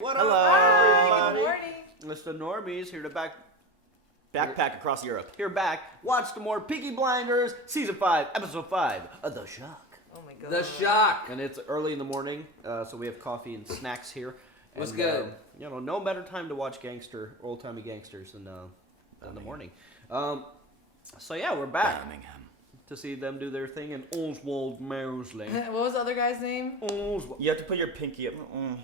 What Hello. up, Hi, everybody? good morning. It's the Normies here to Backpack across Europe. Here back. Watch some more Peaky Blinders, Season 5, Episode 5, The Shock. Oh my god. The Shock. And it's early in the morning, so we have coffee and snacks here. What's And, good? No better time to watch old-timey gangsters than in the morning. So yeah, we're back Birmingham. to see them do their thing in Oswald Mosley. What was the other guy's name? Oswald. You have to put your pinky up.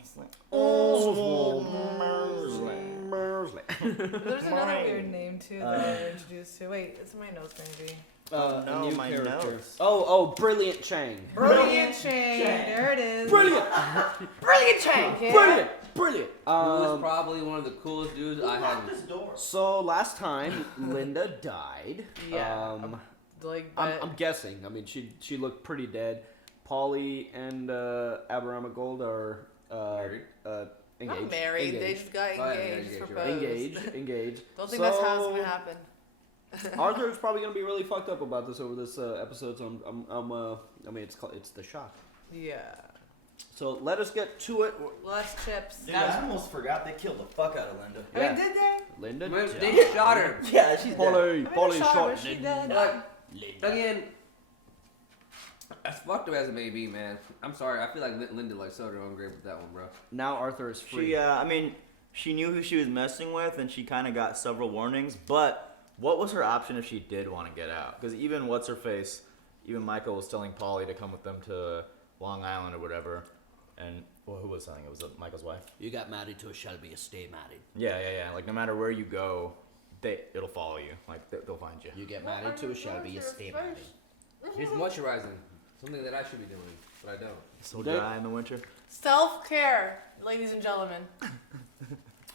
It's like, Oswald Mosley. Mosley. There's another weird name too that we were introduced to. Wait, it's my notes gonna be. no, a new my character. notes. Oh, Brilliant Chang. Brilliant Chang. There it is. Brilliant. Brilliant Chang. Yeah. Brilliant. Who was probably one of the coolest dudes I had. So last time Linda died. Yeah. I'm guessing. I mean, she looked pretty dead. Polly and Aberamagold are engaged. Not married. They Engaged. just got Oh, yeah, engaged. engaged, Proposed. Engaged. Don't think that's how it's gonna happen. Arthur's probably gonna be really fucked up about this over this episode. So I mean, it's the shock. Yeah. So let us get to it. Less chips. Dude, I almost forgot they killed the fuck out of Linda. I mean, did they? Linda. They shot her. Yeah, she's dead. Polly shot shot her. She Linda. dead. Again, as fucked up as it may be, man. I'm sorry. I feel like Linda like sewed her own grave with that one, bro. Now Arthur is free. She, I mean, she knew who she was messing with, and she kind of got several warnings. But what was her option if she did want to get out? Because even what's her face, even Michael was telling Polly to come with them to Long Island or whatever. And well, who was telling it? Was it Michael's wife? You got married to a Shelby, you stay married. Yeah. Like no matter where you go, it'll follow you. Like they'll find you. You get married to a Shelby, you stay married. Here's moisturizing. Something that I should be doing, but I don't. So dry in the winter. Self-care, ladies and gentlemen.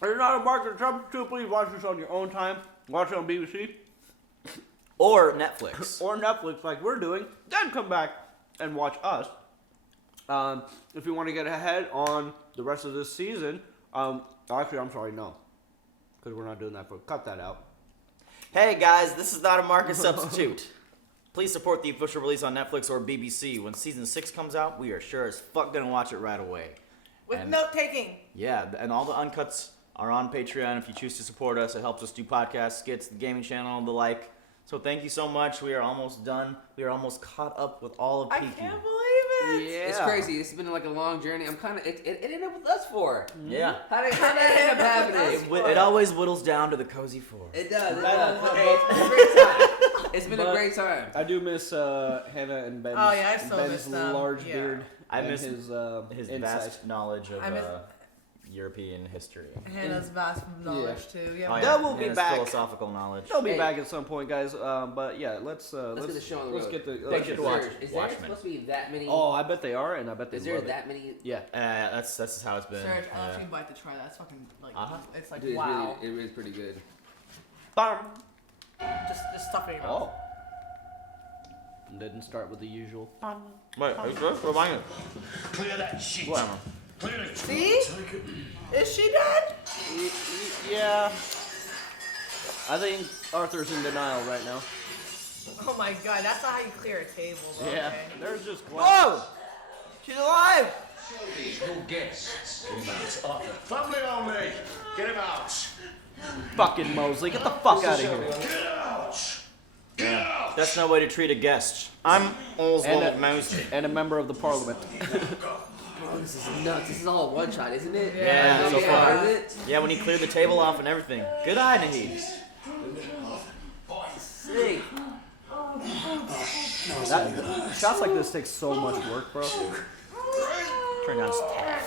Are you not a market Trump too? Please watch this on your own time. Watch it on BBC Or Netflix. or Netflix, like we're doing. Then come back and watch us. If you want to get ahead on the rest of this season, actually, I'm sorry, no, because we're not doing that. But cut that out. Hey guys, this is not a market substitute. Please support the official release on Netflix or BBC. When season 6 comes out, we are sure as fuck gonna watch it right away. With And- note-taking. Yeah, and all the uncuts are on Patreon. If you choose to support us, it helps us do podcasts, skits, the gaming channel, and the like. So thank you so much. We are almost done. We are almost caught up with all of I Peaky. can't believe it. Yeah, It's crazy. This has been like a long journey. I'm kind of. It ended up with us four. Yeah. How did that end up happening? It always whittles down to the cozy four. It does. It That- does. Hey, it's been a great time. It's been a But- great time. I do miss Hannah and Ben's, Oh, yeah, I still Ben's miss them. large Yeah. beard. I and miss his His insight. vast knowledge of I miss- European history. Hannah's vast knowledge too. Yeah. Oh, yeah. That will be and his back. philosophical knowledge. They'll be Hey. back at some point, guys. But yeah, let's Let's get the show on the let's road. get the. Thank Let's you get to the watch. Is there Watchmen. supposed to be that many? Oh, I bet they are, and I bet they Is there love that many? Yeah. That's how it's been. Serge, I'll yeah. actually bite the try. That's fucking like it's like Dude, wow. it is pretty good. Bam. Just stuff it in your mouth. Oh. Didn't start with the usual. Wait, are you sure? Remind me. Clear that shit. Whatever. Clear it. See? Is she dead? Yeah. I think Arthur's in denial right now. Oh my god, that's not how you clear a table, bro. Yeah. Okay. There's just. Whoa! She's alive! No guests. Family only. Get him out. Fucking Mosley, get the fuck out of here. Get out. Get out. That's no way to treat a guest. I'm Oswald And Mosley. And a member of the parliament. Bro, this is nuts. This is all a one shot, isn't it? Yeah, so yeah, far. is it? Yeah, when he cleared the table off and everything. Good eye, Nahid. Sick. Shots like this take so much work, bro. Turn down his tab.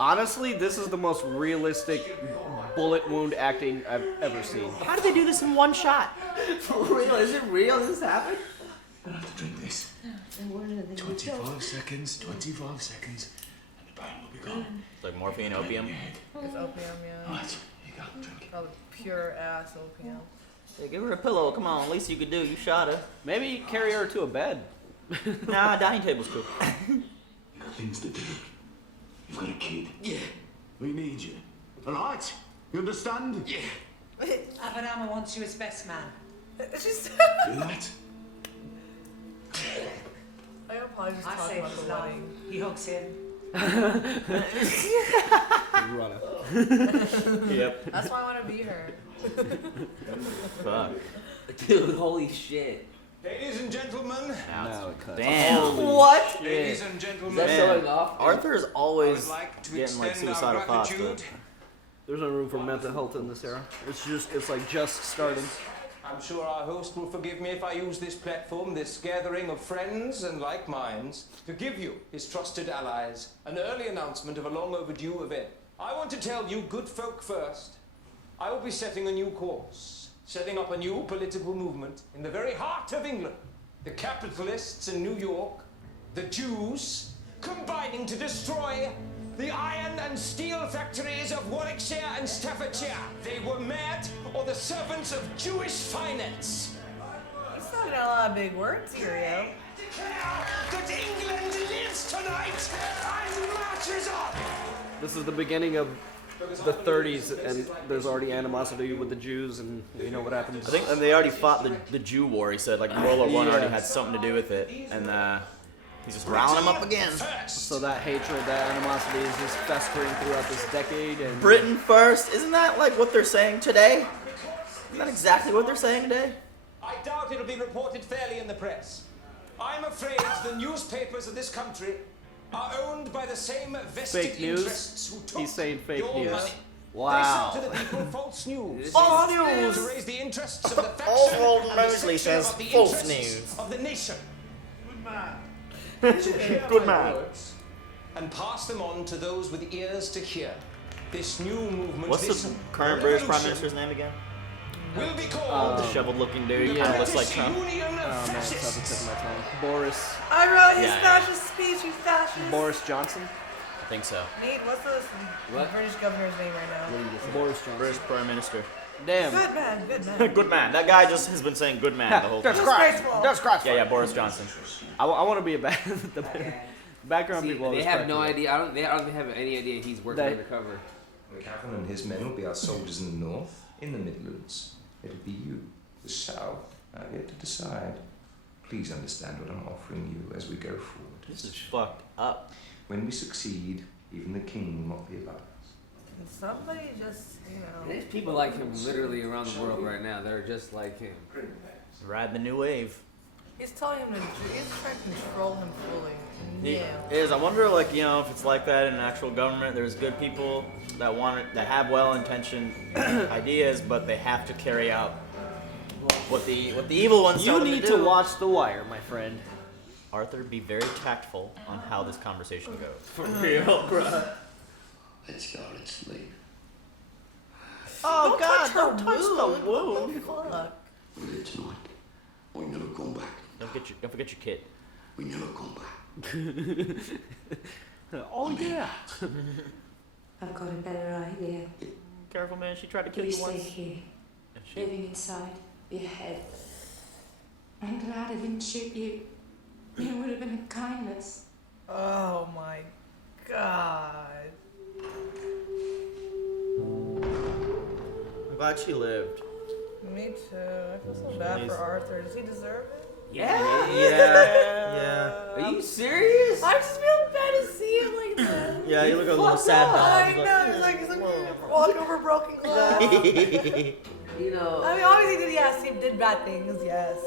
Honestly, this is the most realistic bullet wound acting I've ever seen. How did they do this in one shot? For real? Is it real? Does this happen? I'm gonna have to drink this. 25 seconds, 25 seconds, and the pain will be gone. It's like morphine, opium. It's opium, yeah. Right, you go, drink it. Probably pure ass opium. Hey, give her a pillow. Come on, least you could do. You shot her. Maybe carry her to a bed. Nah, dining table's cool. You got things to do. You've got a kid. Yeah. We need you. All right? You understand? Yeah. Aberama wants you as best man. She's Do that. I hope Polly just I talk say about it's the love. wedding. He hooks in. Runner. Yep. That's why I want to be her. Fuck. Dude, holy shit. Ladies and gentlemen, Now it cuts. Damn. What? ladies Yeah. and Is gentlemen, that Man. showing off? Arthur is I always would like to getting like extend our suicidal thoughts. gratitude. There's no room for mental health in this era. It's like just starting. I'm sure our host will forgive me if I use this platform, this gathering of friends and like minds, to give you, his trusted allies, an early announcement of a long overdue event. I want to tell you, good folk first, I will be setting a new course, setting up a new political movement in the very heart of England. The capitalists in New York, the Jews, combining to destroy the iron and steel factories of Warwickshire and Staffordshire. They were mad or the servants of Jewish finance. He's talking a lot of big words here, yo. Declare that England lives tonight and marches on. This is the beginning of the 30s, and there's already animosity with the Jews, and you know what happens. I think and they already fought the Jew War. He said like World War One already Yeah. had something to do with it, and he's just rounding them up again. So that hatred, that animosity is just festering throughout this decade. And Britain first. Isn't that like what they're saying today? Isn't that exactly what they're saying today? I doubt it'll be reported fairly in the press. I'm afraid the newspapers of this country are owned by the same vested Fake news? interests who took He's saying fake your news. money. Wow. They sell to the people false news. False news. To raise the interests of the faction Oswald and the Mosley section says of the false interests news. of the nation. Good man. Words and pass them on to those with ears to hear. This new movement, What's this the current British Prime revolution Minister's name again? will be called Disheveled-looking dude. yeah. Kind of looks like British Trump. Union of Oh man, it's at the Fascists. tip of my tongue. Boris. I wrote his Yeah, yeah. fascist speech, you fascist. Boris Johnson. I think so. Nate, what's the British governor's name right now? Boris Johnson. British Prime Minister. Damn. Good man, good man. Good man. That guy just has been saying good man the whole time. Disgraceful. Disgraceful. Yeah, Boris Johnson. I want to be a the background See, people. they always have crack no me up. idea. They don't have any idea he's working They- undercover. Gavin and his men will be our soldiers in the north, in the Midlands. It'll be you, the south, out here to decide. Please understand what I'm offering you as we go forward. This is fucked up. When we succeed, even the king will not be above us. And somebody just, you know. There's people like him literally around the world right now. They're just like him. Ride the new wave. He's telling him to he's trying to control him fully. He Yeah. is. I wonder, like, you know, if it's like that in actual government. There's good people that want it, that have well-intentioned ideas, but they have to carry out what the evil ones tell You them need to to do. watch The Wire, my friend. Arthur, be very tactful on how this conversation goes. For real, bro. Let's go, let's leave. Oh Don't God! touch her Don't touch the wound. wound. What the fuck? We live tonight. We never come back. Don't forget your kid. We never come back. Oh yeah. I've got a better idea. Careful, man. She tried to kill You you stay once. here, And she- living inside your head. I'm glad I didn't shoot you. It would have been a kindness. Oh my god. I'm glad she lived. Me too. I feel so bad Please. for Arthur. Does he deserve it? Yeah. Yeah. Are you serious? I just feel bad to see him like that. Yeah, you look a little fucked sad up. now. I He's know. He's like walking over broken glass. You know, I mean, obviously, yes, he did bad things. Yes.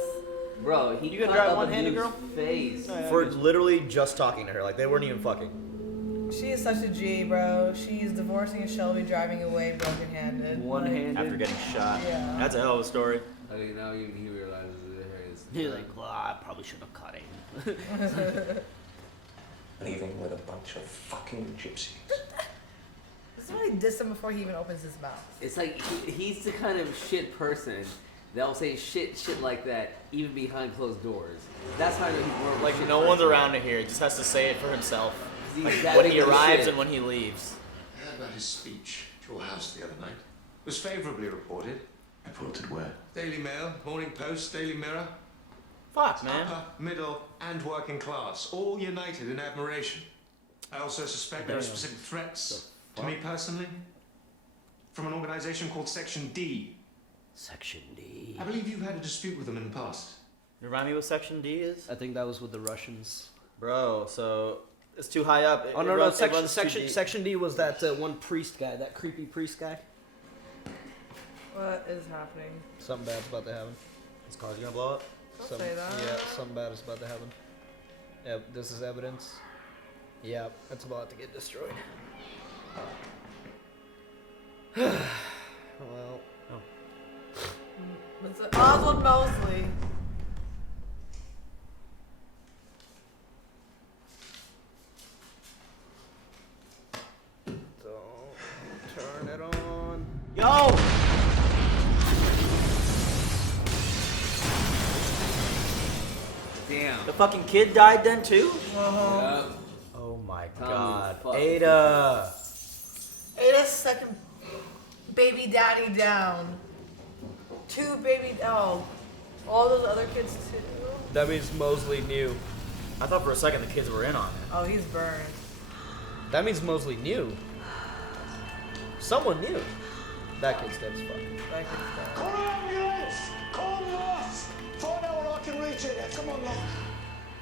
bro, he You can cut drive up a one-handed, dude's girl? face. For literally just talking to her, like they weren't even fucking. She is such a G, bro. She's divorcing Shelby, driving away broken-handed. One-handed. After getting shot. Yeah. That's a hell of a story. I think now even he realizes that his. He's like, well, I probably should have cut him. Leaving with a bunch of fucking gypsies. This is why he dissed him before he even opens his mouth. It's like he's the kind of shit person that will say shit like that even behind closed doors. That's how I know he's more of a Like shit no one's person. around it here. He just has to say it for himself. He's Like that when he big of a arrives shit. and when he leaves. I heard about his speech at your house the other night. It was favourably reported. Reported where? Daily Mail, Morning Post, Daily Mirror. Fuck, man. Upper, middle, and working class, all united in admiration. I also suspect there are specific threats to me personally from an organisation called Section D. Section D. I believe you've had a dispute with them in the past. Remind me what Section D is? I think that was with the Russians. Bro, so it's too high up. Oh no, section D was that one priest guy, that creepy priest guy. What is happening? Something bad's about to happen. This car's gonna blow up. Don't say that. Yeah, something bad is about to happen. Yep, this is evidence. Yep, it's about to get destroyed. Well, It's Oswald Mosley. don't turn it on. Yo! Damn. The fucking kid died then too? Uh-huh. Yep. Oh my Tommy, god. fuck. Ada! Ada's second baby daddy down. 2 baby. Oh. All those other kids too. That means Mosley knew. I thought for a second the kids were in on it. Oh, he's burned. That means Mosley knew. Someone knew. That kid's dead as fuck. That kid's dead. Call an ambulance! Call Ross! Find out where I can reach it. Come on, Ross.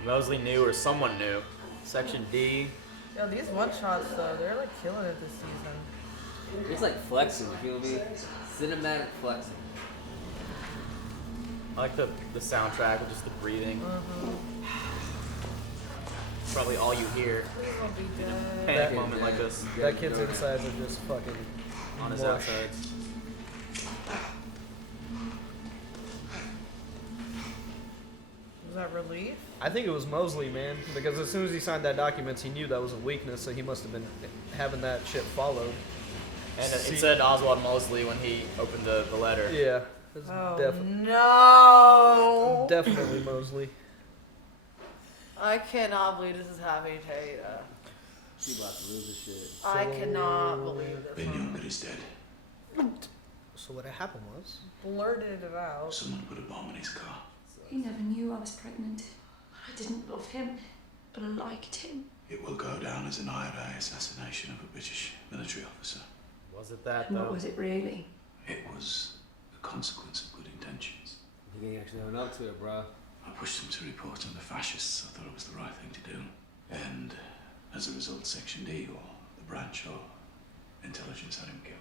Mosley knew or someone knew. Section D. Yo, these one-shots though, they're like killing it this season. It's like flexing, you feel me? Cinematic flexing. I like the soundtrack with just the breathing. Probably all you hear. Please don't be dead. Panic That- moment like this That kid's insides are just fucking on his mush. outsides. Was that relief? I think it was Mosley, man, because as soon as he signed that document, he knew that was a weakness, so he must have been having that shit followed. And See- it said Oswald Mosley when he opened the letter. Yeah, it's Oh no! definitely Mosley. I cannot believe this is happening to Ada. She about to lose this shit. I cannot believe this. Ben one. Younger is dead. So what happened was, Blurted it out. Someone put a bomb in his car. He never knew I was pregnant. I didn't love him, but I liked him. It will go down as an IRA assassination of a British military officer. Was it that And what though? was it really? It was a consequence of good intentions. You ain't actually own up to it, bro. I pushed them to report on the fascists. I thought it was the right thing to do. And as a result, Section D, or the branch, or intelligence had him killed.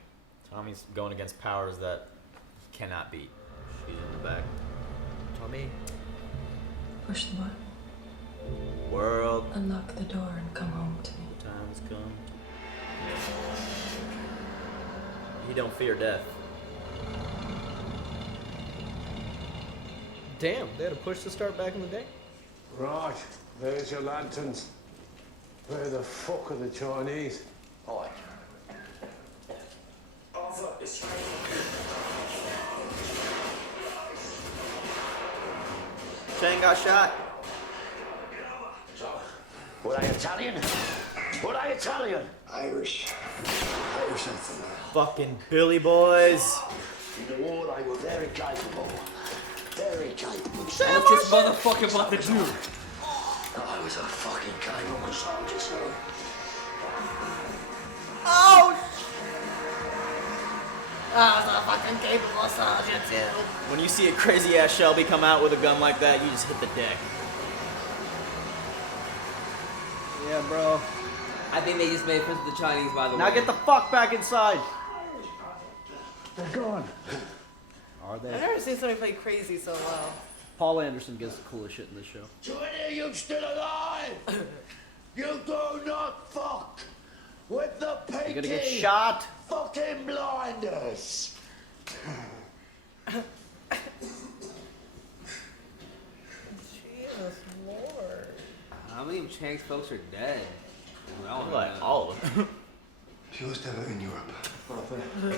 Tommy's going against powers that he cannot beat. She's in the back. Tommy. Push the button, World, unlock the door, and come home to me. the time has come. He don't fear death. Damn, they had a push to start back in the day. Right, there's your lanterns. Where the fuck are the Chinese? Hi. Shane got shot. What are you, Italian? What are you, Italian? Irish. Irish accent. Fucking Billy boys. In the war, I was very capable. Very capable. What's this motherfucker about to do? I was a fucking capable soldier, sir. Oh! I was a fucking capable soldier too. When you see a crazy ass Shelby come out with a gun like that, you just hit the deck. Yeah, bro. I think they just made friends with the Chinese, by the way. Now get the fuck back inside. They're gone. Are I've they? never seen somebody play crazy so well. Paul Anderson gets the coolest shit in this show. Johnny, you still alive? You do not fuck with the Peaky You're gonna get shot. fucking Blinders. Jesus Lord. How many of Chang's folks are dead? I don't know. Like all of them. Fewest ever in Europe.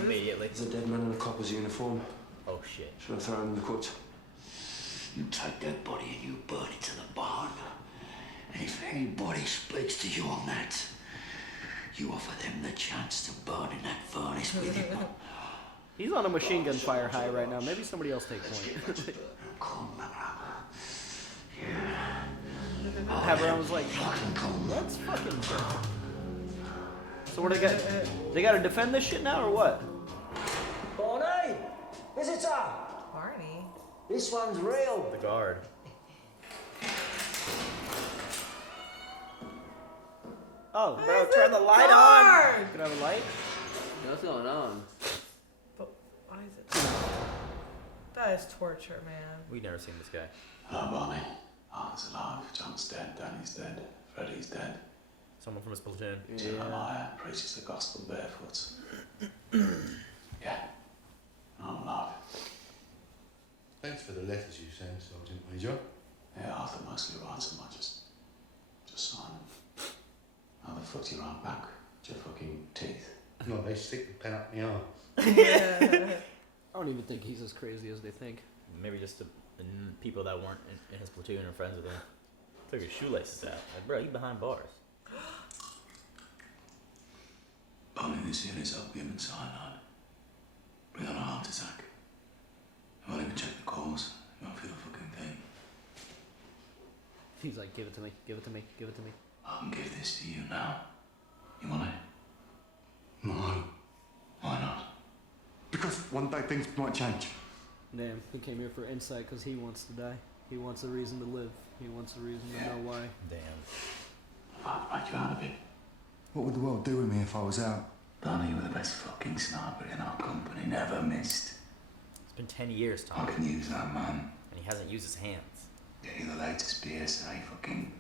Immediately. There's a dead man in a copper's uniform. Oh shit. Should I throw him in the cut? You take that body and you burn it to the barn. And if anybody speaks to you on that, you offer them the chance to burn in that furnace with him. He's on a machine gun fire high right now. Maybe somebody else take point. Come on. Everyone was like, that's fucking good. So what do they got? They got to defend this shit now or what? Barney! Visitor! Barney. This one's real. The guard. Oh, Bro, turn the light on. can I have a light? What's going on? But why is it? That is torture, man. We've never seen this guy. Hello, Barney. Arthur's alive. John's dead. Danny's dead. Freddy's dead. Someone from his platoon. Jeremiah preaches the gospel barefoot. Yeah. I'm alive. Thanks for the letters you sent, Sergeant Major. Yeah, Arthur Mosley writes them. I just sign them. How the fuck do you write back? With your fucking teeth? No, they stick the pen up my arm. I don't even think he's as crazy as they think. Maybe just the people that weren't in his platoon or friends with him. Took his shoelaces out. Like, bro, you behind bars. Barney, this here is opium and cyanide. Bring on a heart attack. I won't even check the cause. You won't feel a fucking thing. He's like, give it to me, give it to me, give it to me. I can give this to you now. You want it? No, Why not? because one day things might change. Damn, he came here for insight because he wants to die. He wants a reason to live. He wants a reason to know why. Damn. I'll write you out of it. What would the world do with me if I was out? Barney, you were the best fucking sniper in our company. Never missed. It's been 10 years, I Tom. can use that, man. And he hasn't used his hands. Get you the latest PSA fucking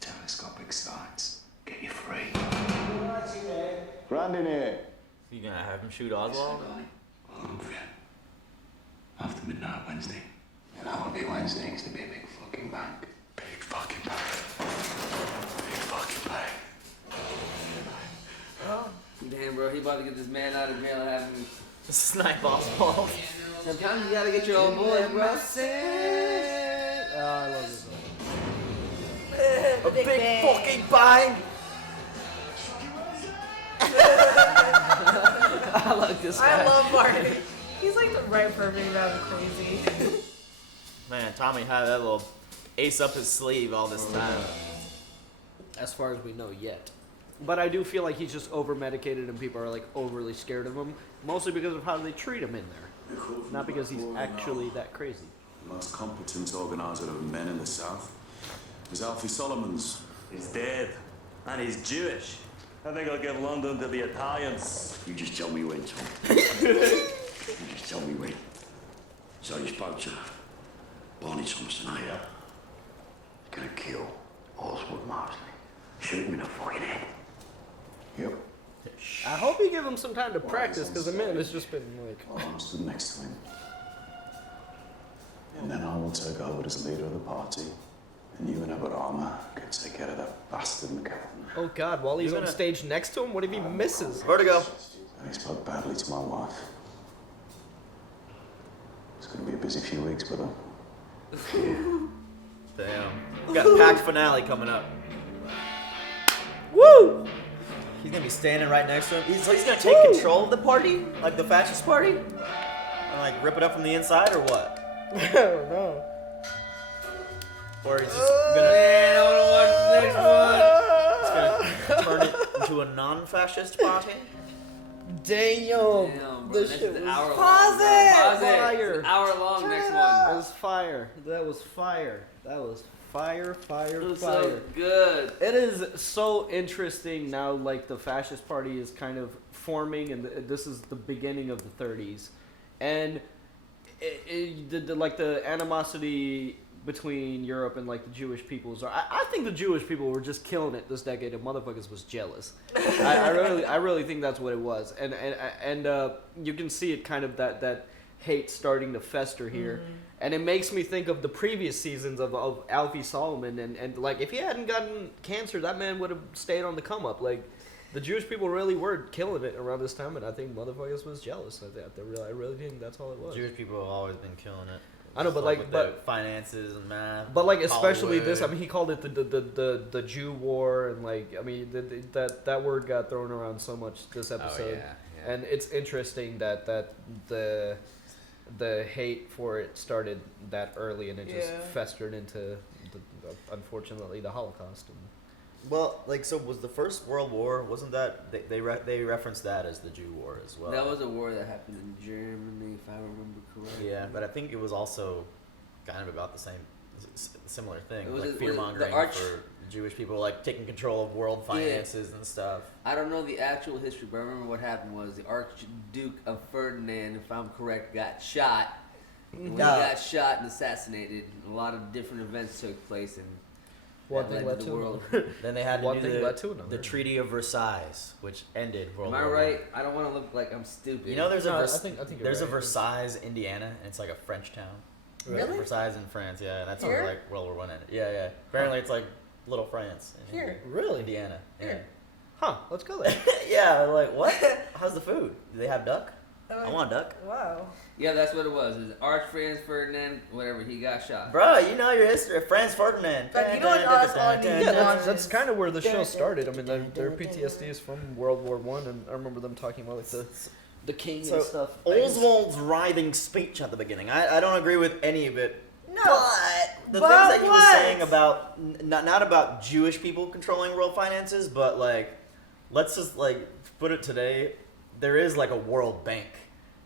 telescopic sights. Get you free. Grand in here. You gonna have him shoot Oswald? I'm for you. After midnight Wednesday. And I won't be Wednesday, it's gonna be a big fucking bang. Big fucking bang. Big fucking bang. Oh. Damn, bro, he about to get this man out of jail and have him Snipe Oswald. Sometimes you gotta get your own boys, bro. I love this one. A big fucking bang! I like this guy. I love Barney. He's like the right perfect amount of crazy. Man, Tommy had that little ace up his sleeve all this time. As far as we know yet. But I do feel like he's just over medicated and people are like overly scared of him. Mostly because of how they treat him in there. Not because he's actually that crazy. The most competent organizer of men in the South is Alfie Solomons. He's dead. And he's Jewish. I think I'll give London to the Italians. You just tell me when, Tom. You just tell me when. So you spoke to Barney Thompson, are you? Gonna kill Oswald Mosley. Shoot him in the fucking head. Yep. I hope you give him some time to practice because the man has just been like. I stood next to him. And then I will take over as leader of the party. And you and Abarama can take care of that bastard McCann. Oh god, while he's on stage next to him, what if he misses? Vertigo. And he spoke badly to my wife. It's gonna be a busy few weeks, brother. Damn. We got a packed finale coming up. Woo! He's gonna be standing right next to him. He's gonna take control of the party? Like the fascist party? And like rip it up from the inside or what? I don't know. Or he's just gonna. Man, I wanna watch the next one. He's gonna turn it into a non-fascist party? Damn, Damn, bro, this next shit is was an hour long. Pause bro. it! Pause it. Fire. It's an hour long next That one. was fire. That was fire. That was fire, fire, It was fire. so good. It is so interesting now, like the fascist party is kind of forming, and this is the beginning of the 30s. And like the animosity between Europe and like the Jewish peoples I think the Jewish people were just killing it this decade and motherfuckers was jealous. I really think that's what it was. And you can see it kind of that hate starting to fester here. Mm-hmm. And it makes me think of the previous seasons of Alfie Solomon and like if he hadn't gotten cancer, that man would have stayed on the come up. Like the Jewish people really were killing it around this time, and I think motherfuckers was jealous. I really think that's all it was. Jewish people have always been killing it. I know, but like, with the finances and math. But like, especially Hollywood. this. I mean, he called it the Jew War, and like, I mean, that word got thrown around so much this episode. yeah. And it's interesting that the hate for it started that early, and it just festered into unfortunately the Holocaust. Well, like, so was the First World War, wasn't that, they referenced that as the Jew War as well. That was a war that happened in Germany, if I remember correctly. Yeah, but I think it was also kind of about the same, similar thing. Was like it- fear-mongering the arch- for Jewish people like taking control of world finances and stuff. I don't know the actual history, but I remember what happened was the Archduke of Ferdinand, if I'm correct, got shot. And when he got shot and assassinated, a lot of different events took place, and One that thing led led to the to world. Then they had to One do thing led to another. the Treaty of Versailles, which ended World Am I War right? I don't want to look like I'm stupid. You know, there's No, a I think you're there's a right. Versailles, Indiana, and it's like a French town. Really? Versailles in France, yeah, and that's Here? where like World War One ended. Yeah, yeah. Apparently, it's like little France. In Here. Really? Indiana. Yeah. Here. Huh? Let's go there. Yeah, like what? How's the food? Do they have duck? I want a duck. Wow. Yeah, that's what it was. It was Arch Franz Ferdinand, whatever. He got shot. Bro, you know your history. Franz Ferdinand. But you know what us all need Yeah, to watch that's is- kind of where the show started. I mean, their PTSD is from World War One, and I remember them talking about like the king So, and stuff. Oswald's writhing speech at the beginning. I don't agree with any of it. No. But the But things that he was what? saying about not about Jewish people controlling world finances, but like let's just like put it today, there is like a World Bank,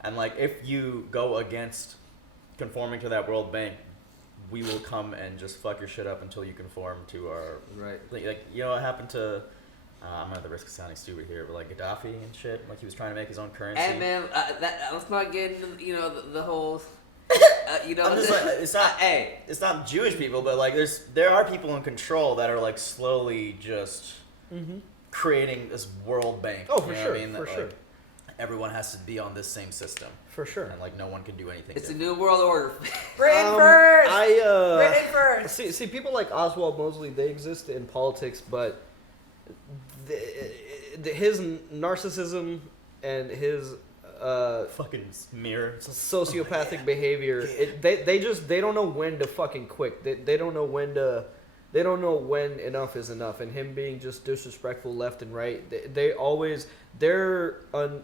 and like if you go against conforming to that World Bank, we will come and just fuck your shit up until you conform to our Right. like you know what happened to. I'm at the risk of sounding stupid here, but like Gaddafi and shit, like he was trying to make his own currency. And man, let's not get into the whole. I'm just like, it's not hey, it's not Jewish people, but like there are people in control that are like slowly just creating this world bank. Oh, for you know sure, what I mean? for That, sure. like, everyone has to be on this same system, For sure. and like no one can do anything. it's a different. new world order. Britain first. I Britain first. see people like Oswald Mosley. They exist in politics, but his narcissism and his fucking mirror sociopathic behavior. They don't know when to fucking quit. They don't know when to. They don't know when enough is enough, and him being just disrespectful left and right. They always their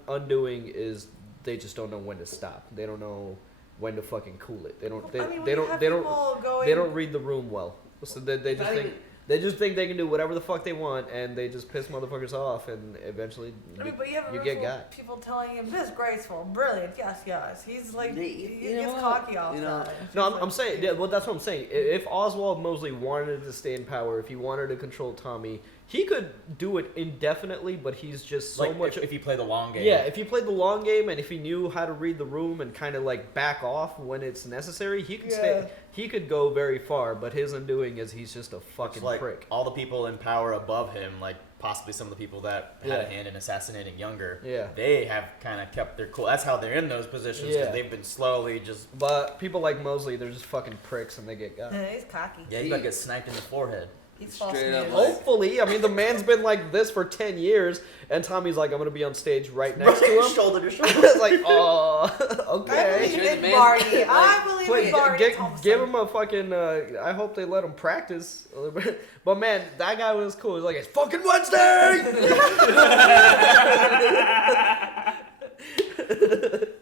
undoing is they just don't know when to stop. They don't know when to fucking cool it. They don't. They, I mean, when they you don't. have They don't. people going- They don't read the room well. So they just think. They just think they can do whatever the fuck they want, and they just piss motherfuckers off, and eventually I mean, but you have a room get full got. of people telling him disgraceful, brilliant, yes. He's like, he you gets know cocky what? off You know, that. No, I'm saying, yeah, well, that's what I'm saying. If Oswald Mosley wanted to stay in power, if he wanted to control Tommy, he could do it indefinitely, but he's just so like much. if you play the long game. Yeah, if he played the long game and if he knew how to read the room and kind of like back off when it's necessary, he could stay. He could go very far. But his undoing is he's just a fucking like prick. all the people in power above him, like possibly some of the people that had a hand in assassinating Younger. Yeah. they have kind of kept their cool. That's how they're in those positions because Yeah. they've been slowly just. But people like Mosley, they're just fucking pricks and they get got. He's cocky. Yeah, you gotta get sniped in the forehead. He's false Straight up news. Hopefully, I mean the man's been like this for 10 years, and Tommy's like, I'm gonna be on stage right next to him. Shoulder to shoulder. It's like, oh, okay. I believe You're the in man. Barney. I believe Please, in Barney. give him a fucking. I hope they let him practice a little bit. But man, that guy was cool. He's like, it's fucking Wednesday.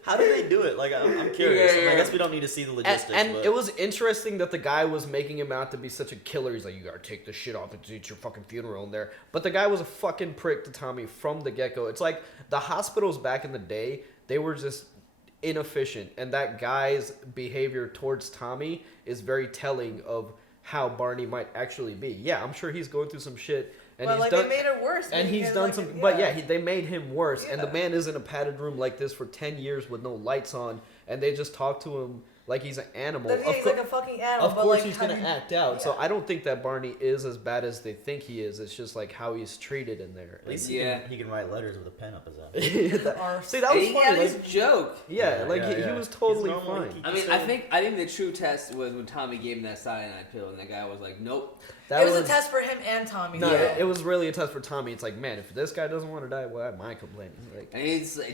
How do they do it? Like, I'm curious. Yeah. I guess we don't need to see the logistics. And but it was interesting that the guy was making him out to be such a killer. He's like, you gotta take the shit off. It's your fucking funeral in there. But the guy was a fucking prick to Tommy from the get-go. It's like the hospitals back in the day, they were just inefficient. And that guy's behavior towards Tommy is very telling of how Barney might actually be. Yeah, I'm sure he's going through some shit. And But he's like done, they made it worse. and he's because, done like, some, yeah. but yeah, they made him worse. And the Yeah. man is in a padded room like this for 10 years with no lights on, and they just talk to him like he's an animal. Then he's like a fucking animal. Of but course like, he's gonna having- act out. So yeah. I don't think that Barney is as bad as they think he is. It's just like how he's treated in there. at least Yeah. he can write letters with a pen up his ass. See, that was And funny. his Like, joke. yeah, like he was totally He's normally- fine. I mean, I think the true test was when Tommy gave him that cyanide pill, and that guy was like, "Nope." It was a test for him and Tommy. No, yeah. it was really a test for Tommy. It's like, man, if this guy doesn't want to die, why am I complaining? Like, And he's like,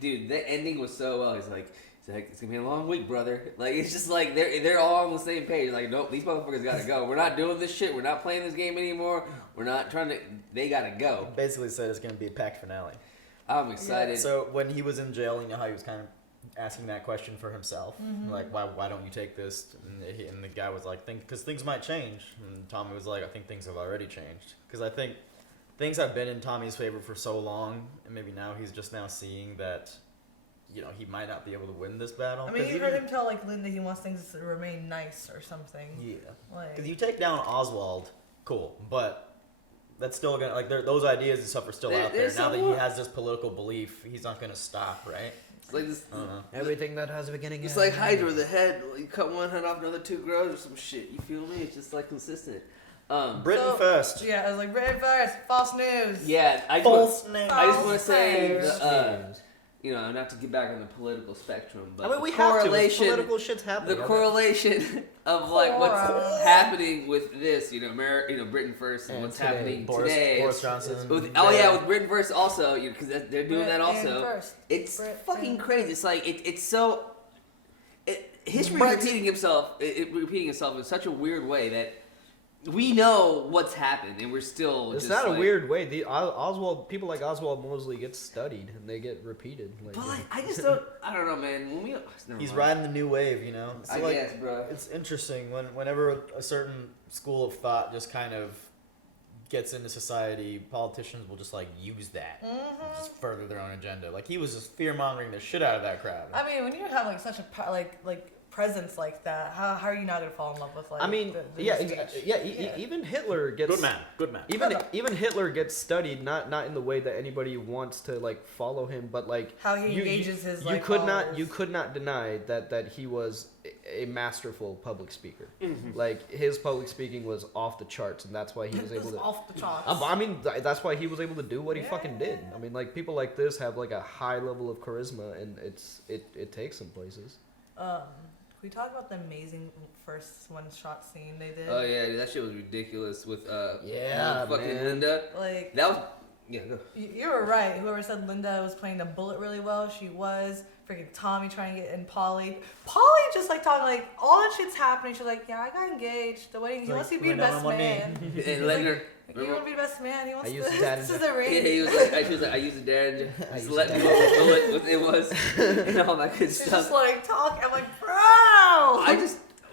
dude, the ending was so well. He's like, it's gonna be a long week, brother. Like, it's just like they're all on the same page. Like, nope, these motherfuckers gotta go. We're not doing this shit. We're not playing this game anymore. We're not trying to. They gotta go. Basically said it's gonna be a packed finale. I'm excited. So when he was in jail, you know how he was kind of asking that question for himself, like why don't you take this? And the guy was like, because things might change. And Tommy was like, I think things have already changed. Because I think things have been in Tommy's favor for so long, and maybe now he's just now seeing that, you know, he might not be able to win this battle. I mean, you heard him tell like Linda he wants things to remain nice or something. Yeah. Like, Because you take down Oswald, cool, but that's still gonna like those ideas and stuff are still out there. Now that he has this political belief, he's not gonna stop, right? It's like this. Everything that has a beginning. It's like Hydra, the head. You cut one head off, another two grows or some shit. You feel me? It's just like consistent. Britain first. Yeah, I was like Britain first. False news. Yeah, I just want to say, not to get back on the political spectrum, but I mean, we the have to. correlation, Political shit's happening. the correlation of like what's happening with this, Britain first, and what's happening today. Boris Johnson. With Britain first also, because they're doing that also. It's fucking crazy. It's like it's so. History repeating itself in such a weird way that. We know what's happened, and we're still. It's just not like, a weird way. People like Oswald Mosley get studied and they get repeated. But I just don't. I don't know, man. He's riding the new wave, So I guess, bro. It's interesting whenever a certain school of thought just kind of gets into society, politicians will just like use that, just further their own agenda. Like he was just fear mongering the shit out of that crowd. I mean, when you have like such a like presence like that, how are you not gonna fall in love with like? I mean, even Hitler gets good man. Even Hitler gets studied, not in the way that anybody wants to like follow him, but like how he engages his. You could not deny that he was a masterful public speaker. Mm-hmm. Like his public speaking was off the charts, and that's why he was able to. Off the charts. I mean, that's why he was able to do what he fucking did. I mean, like people like this have like a high level of charisma, and it takes them places. We talk about the amazing first one-shot scene they did. Oh yeah, dude, that shit was ridiculous with fucking man. Linda. Like that was go. You were right. Whoever said Linda was playing the bullet really well, she was. Freaking Tommy trying to get in Polly just like talking like all that shit's happening. She's like, yeah, I got engaged. The wedding. He wants to be the best man. And Leonard. You want to be the best man. He wants to. This is a ring. Yeah, he was like, I used a Derringer. Just let me know what it was and all that good She's stuff. just like talk. I'm like, bro.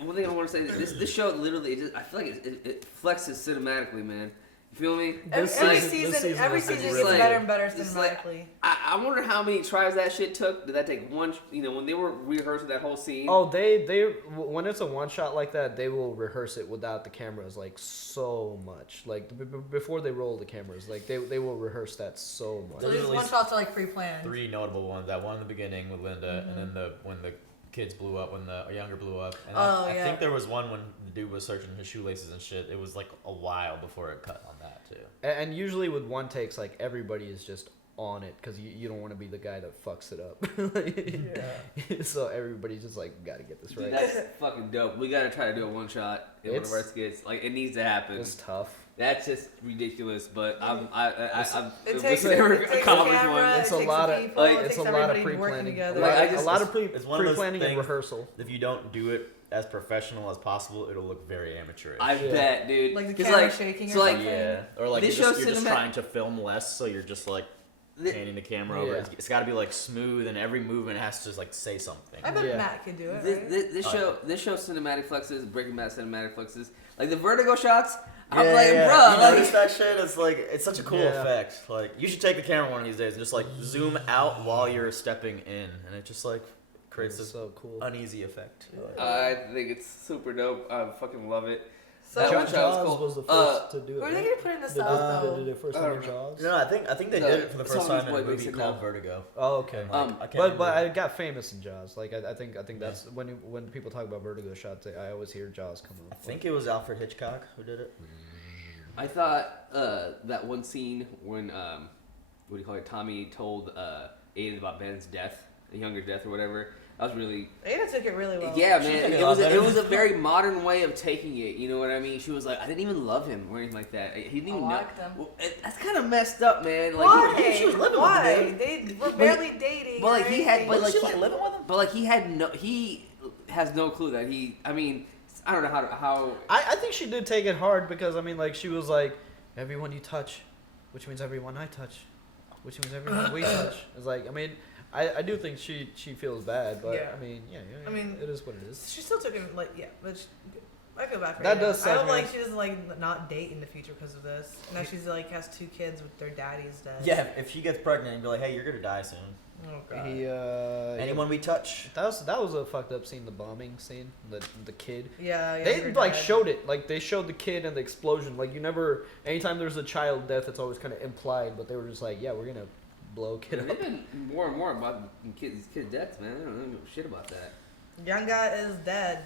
One thing I want to say is this show literally, I feel like it flexes cinematically, man. You feel me? Every season gets better and better cinematically. I wonder how many tries that shit took. Did that take one? When they were rehearsing that whole scene. Oh, they when it's a one shot like that, they will rehearse it without the cameras like so much. Like before they roll the cameras, like they will rehearse that so much. So these one shots are like pre-planned. 3 notable ones. That one in the beginning with Linda, and then when the kids blew up, when the younger blew up. And I think there was one when the dude was searching his shoelaces and shit. It was like a while before it cut on that too. And usually with one takes, like everybody is just on it because you don't want to be the guy that fucks it up. So everybody's just like, gotta get this right. Dude, that's fucking dope. We gotta try to do a one shot in one of our skits. Like it needs to happen. It's tough. That's just ridiculous, but it takes a camera, it's a lot of pre-planning. A lot of pre-planning and rehearsal. If you don't do it as professional as possible, it'll look very amateurish. I bet, dude. Like the camera shaking or something. Yeah, or like you're just trying to film less, so you're just like panning the camera over. It's got to be like smooth, and every movement has to like say something. I bet Matt could do it. Right? This show cinematic flexes, Breaking Bad cinematic flexes, like the vertigo shots. I'm bro, like, notice that shit? It's like it's such a cool effect. Like you should take the camera one of these days and just like zoom out while you're stepping in, and it just like creates this so cool uneasy effect. I think it's super dope. I fucking love it. So that one Jaws was the first to do it. Who are they gonna put in the South though? Did it first time Jaws? No, I think they did it for the first time in a movie called Vertigo. Oh, okay. But I got famous in Jaws. Like I think that's when people talk about Vertigo shots, I always hear Jaws come up. I think it was Alfred Hitchcock who did it. I thought that one scene when what do you call it? Tommy told Ada about Ben's death, a younger death or whatever. That was really. Ada took it really well. Yeah, man. It was a very modern way of taking it. You know what I mean? She was like, I didn't even love him or anything like that. He didn't even know. Well, that's kind of messed up, man. Like, why? She was living Why? with him. They were barely dating. But like he had, was she like living with him? But like he has no clue that he. I mean, I don't know how. I think she did take it hard because I mean, like she was like, everyone you touch, which means everyone I touch, which means everyone we touch. It's like I mean. I do think she feels bad, but I mean, I mean, it is what it is. She still took it but I feel bad for her. That does suck. I hope like she doesn't like not date in the future because of this. Now she's like has 2 kids with their daddy's dead. Yeah, if she gets pregnant and be like, hey, you're gonna die soon. Oh god. He Anyone we touch. That was a fucked up scene. The bombing scene. The kid. Yeah. They like showed it. Like they showed the kid and the explosion. Like you never. Anytime there's a child death, it's always kind of implied. But they were just like, yeah, we're gonna blow a kid up. They've been more and more about these kids' deaths, man. I don't know shit about that. Young guy is dead.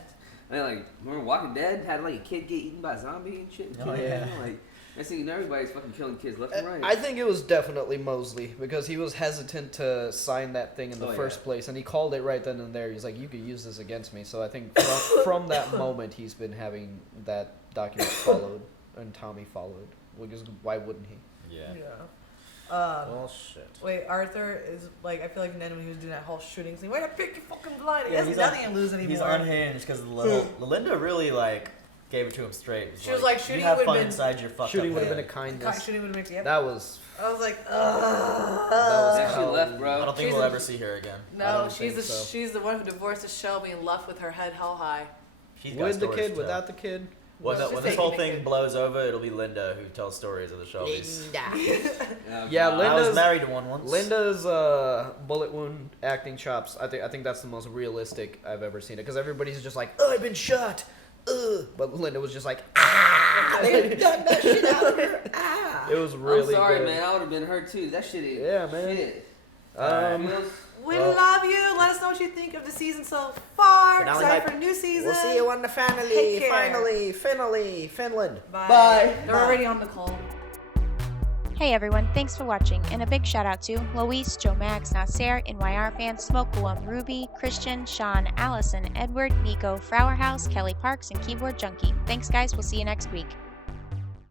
I mean, like, remember Walking Dead had like a kid get eaten by a zombie and shit? Oh, yeah. Like, I see everybody's fucking killing kids left and right. I think it was definitely Mosley because he was hesitant to sign that thing in the first place, and he called it right then and there. He's like, "You could use this against me." So I think from that moment, he's been having that document followed, and Tommy followed. Because why wouldn't he? Yeah. Well, shit. Wait, Arthur is like, I feel like then when he was doing that whole shooting scene, why did I pick your fucking blind? He has nothing to lose anymore. He's unhinged because Linda really like gave it to him straight. She was like, shooting you have would fun have been inside your fucked shooting up would have head. been a kindness. Shooting would have been. Yep. That was. I was like, She left, bro. I don't think we'll ever see her again. No, she's the one who divorced Shelby and left with her head held high. With the kid, without the kid. When this whole thing blows over, it'll be Linda who tells stories of the Shelbys. Yeah, Linda's I was married to one once. Linda's bullet wound acting chops. I think that's the most realistic I've ever seen it because everybody's just like, "Oh, I've been shot." But Linda was just like, "Ah!" They dug that shit out of her. Ah. It was really I'm sorry, good. man. I would have been hurt too. That shit is shit. We love you. Let us know what you think of the season so far. Excited for a new season. We'll see you on the family. Take care. Finally, Finland. Bye. They're already on the call. Hey everyone, thanks for watching, and a big shout out to Luis, Joe Max, Nasser, NYR fans, Smoke Guam, Ruby, Christian, Sean, Allison, Edward, Nico, Flower House, Kelly Parks, and Keyboard Junkie. Thanks guys, we'll see you next week.